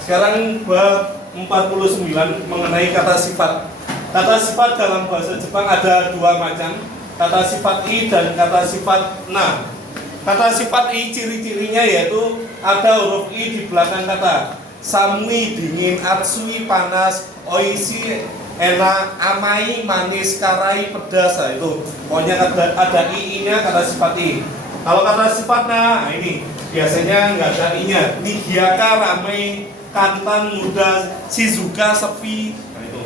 Sekarang bab 49 mengenai kata sifat. Kata sifat dalam bahasa Jepang ada dua macam, kata sifat i dan kata sifat na. Kata sifat i ciri-cirinya yaitu ada huruf i di belakang kata. Samui dingin, atsui panas, oishi enak, amai manis, karai pedas. Nah, itu pokoknya ada i-nya kata sifat i. Kalau kata sifat na, ini biasanya nggak ada i-nya. Nigiaka ramai, kantan muda, shizuka sepi. Nah, itu.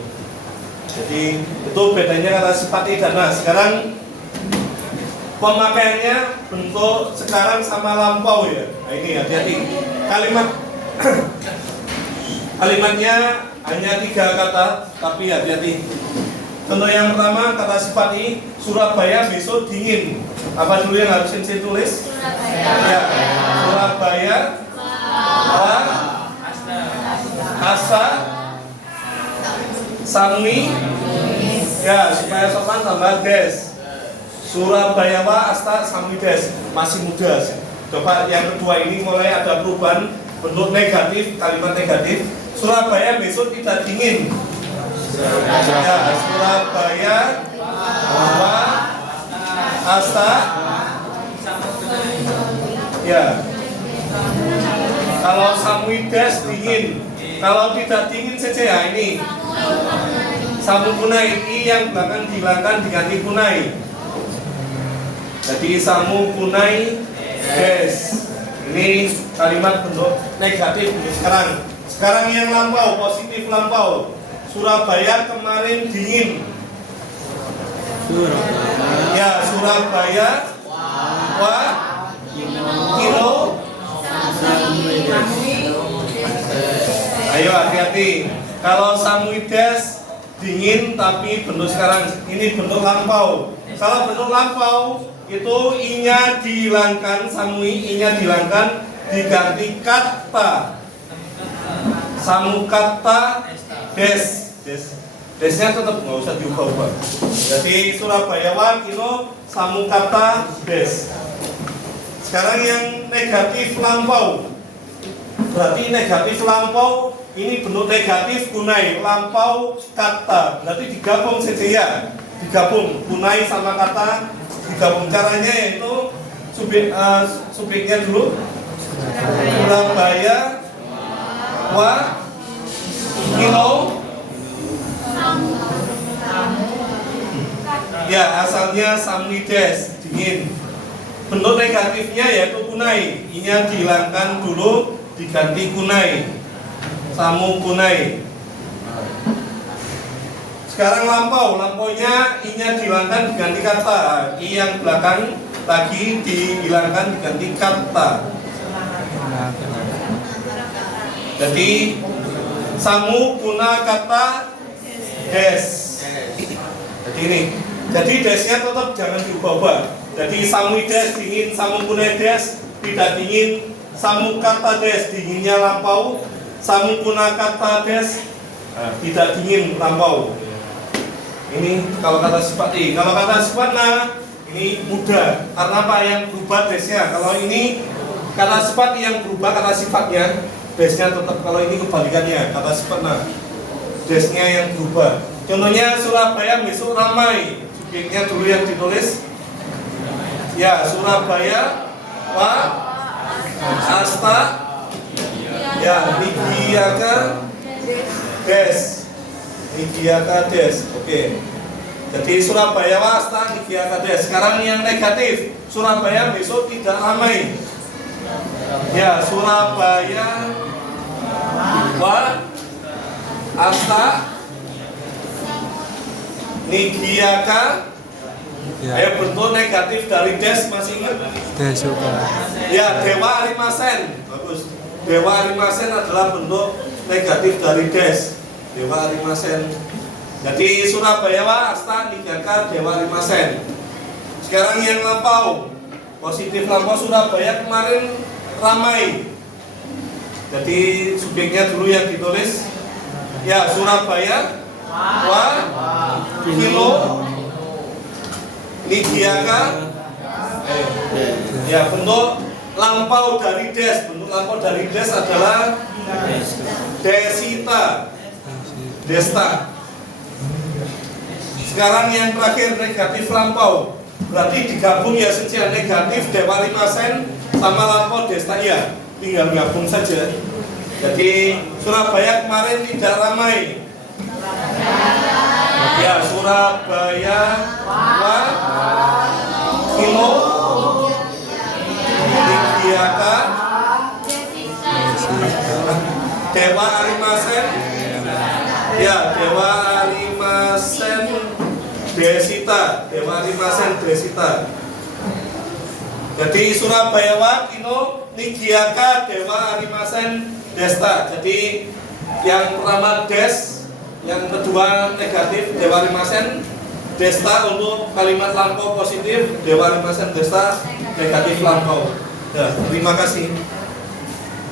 Jadi itu bedanya kata sifat i dan na. Sekarang pemakaiannya bentuk sekarang sama lampau ya. Nah, ini hati-hati. Kalimatnya hanya 3 kata, tapi hati-hati. Contoh yang pertama kata sifat i, Surabaya besok dingin. Apa dulu yang harus saya tulis? Surabaya. Ya, Surabaya. Asa. Samui. Ya, supaya sopan tambah des. Surabaya wa asta samui des. Masih muda. Coba yang kedua ini mulai ada perubahan bentuk negatif, kalimat negatif. Surabaya besok tidak dingin. Ya, Surabaya wa asta. Ya. Kalau samui des dingin. Kalau tidak dingin saja ya ini. Samu kunai, i yang belakang dihilangkan diganti kunai. Jadi samu kunai des. Ini kalimat bentuk negatif sekarang. Sekarang yang lampau, positif lampau. Surabaya kemarin dingin. Ya, Surabaya wa kilo. Ayo hati-hati. Kalau samuides dingin tapi bentuk sekarang ini bentuk lampau. Kalau bentuk lampau itu i-nya dihilangkan, samui i-nya dihilangkan diganti kata. Samu kata des. Desnya tetap nggak usah diubah-ubah. Jadi Surabaya wa kilo samu kata des. Sekarang yang negatif lampau. Berarti negatif lampau ini bentuk negatif kunai, lampau kata. Berarti digabung saja ya. Digabung kunai sama kata digabung. Caranya yaitu subjeknya dulu. Surabaya wa kilo. Ya, asalnya samuides dingin. Bentuk negatifnya yaitu kunai. I-nya dihilangkan dulu diganti kunai. Samu kunai. Sekarang lampau. Lampaunya i-nya dihilangkan diganti kata. I yang belakang lagi dihilangkan diganti kata. Jadi samu kuna kata des. Jadi ini. Jadi desnya tetap jangan diubah-ubah. Jadi samui des dingin, samu kunai des tidak dingin, samu kata des dinginnya lampau, samu kuna kata des tidak dingin lampau. Ini kalau kata sifat i. Kalau kata sifat na ini mudah. Karena apa yang berubah desnya? Kalau ini kata sifat yang berubah kata sifatnya, desnya tetap. Kalau ini kebalikannya kata sifat na, desnya yang berubah. Contohnya Surabaya besok ramai. Subjeknya dulu yang ditulis. Ya, Surabaya wa asta. Ya, nigiaka des. Nigiaka des. Oke. Jadi Surabaya wa asta nigiaka des. Sekarang yang negatif. Surabaya besok tidak ramai. Ya, Surabaya wa asta nigiaka. Ayo bentuk negatif dari des masih ingat? Desuka. Ya, Dewa Arimasen. Bagus. Dewa Arimasen adalah bentuk negatif dari des. Dewa Arimasen. Jadi Surabaya wa asta nigiaka Dewa Arimasen. Sekarang yang lampau. Positif lampau, Surabaya kemarin ramai. Jadi subjeknya dulu yang ditulis. Ya, Surabaya wa kilo. Nigiaka. Ya, bentuk lampau dari des. Bentuk lampau dari des adalah Desita, Desta. Sekarang yang terakhir negatif lampau. Berarti digabung ya saja negatif Dewa Rimasen sama lampau Desta ya. Tinggal gabung saja. Jadi Surabaya kemarin tidak ramai. Ya Surabaya Kilo Nigiaka Dewa Arimasen. Ya Dewa Arimasen Desita, Dewa Arimasen Desita. Jadi Surabaya Kino Nigiaka Dewa Arimasen Desta. Jadi yang pertama Des, yang kedua negatif Dewa Arimasen Desta untuk kalimat lampau positif, Dewa Arimasen Desta negatif lampau. Ya, terima kasih.